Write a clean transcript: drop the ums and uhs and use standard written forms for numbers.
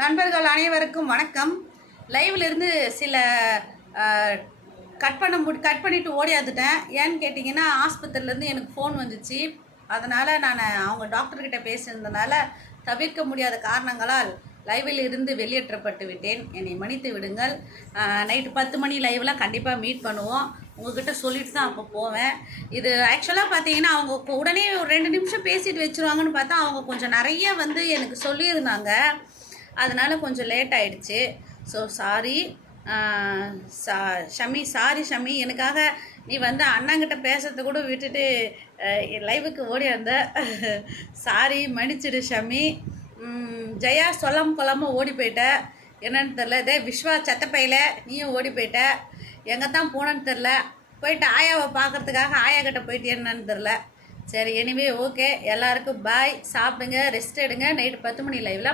நண்பர்கள் அனைவருக்கும் வணக்கம். லைவ்ல இருந்து சில கட் பண்ணிவிட்டு ஓடியாந்துட்டேன். ஏன்னு கேட்டிங்கன்னா, ஆஸ்பத்திரியிலேருந்து எனக்கு ஃபோன் வந்துச்சு. அதனால் நான் அவங்க டாக்டர்கிட்ட பேசியிருந்தனால தவிர்க்க முடியாத காரணங்களால் லைவில் இருந்து வெளியேற்றப்பட்டு விட்டேன். என்னை மன்னித்து விடுங்கள். நைட்டு 10 மணி லைவ்லாம் கண்டிப்பாக மீட் பண்ணுவோம். உங்ககிட்ட சொல்லிட்டு தான் அப்போ போவேன். இது ஆக்சுவலாக பார்த்தீங்கன்னா, அவங்க உடனே ஒரு 2 நிமிஷம் பேசிட்டு வச்சுருவாங்கன்னு பார்த்தா, அவங்க கொஞ்சம் நிறைய எனக்கு சொல்லியிருந்தாங்க. அதனால் கொஞ்சம் லேட் ஆகிடுச்சு. So sorry Shami, sorry Shami. எனக்காக நீ அண்ணங்கிட்ட பேசுறதை கூட விட்டுட்டு லைவுக்கு ஓடியாந்த. சாரி, மன்னிச்சிடு ஷமி. ஜெயா கொல்லாமல் ஓடி போயிட்ட. என்னன்னு தெரில. இதே விஸ்வா சத்தப்பையில் நீயும் ஓடி போயிட்ட. எங்கே தான் போனேன்னு தெரில. போயிட்டு ஆயாவை பார்க்குறதுக்காக ஆயா கிட்ட போயிட்டு என்னன்னு தெரில. சரி, எனிவே ஓகே. எல்லாருக்கும் பாய். சாப்பிடுங்க, ரெஸ்ட் எடுங்க. நைட்டு 10 மணி லைவில்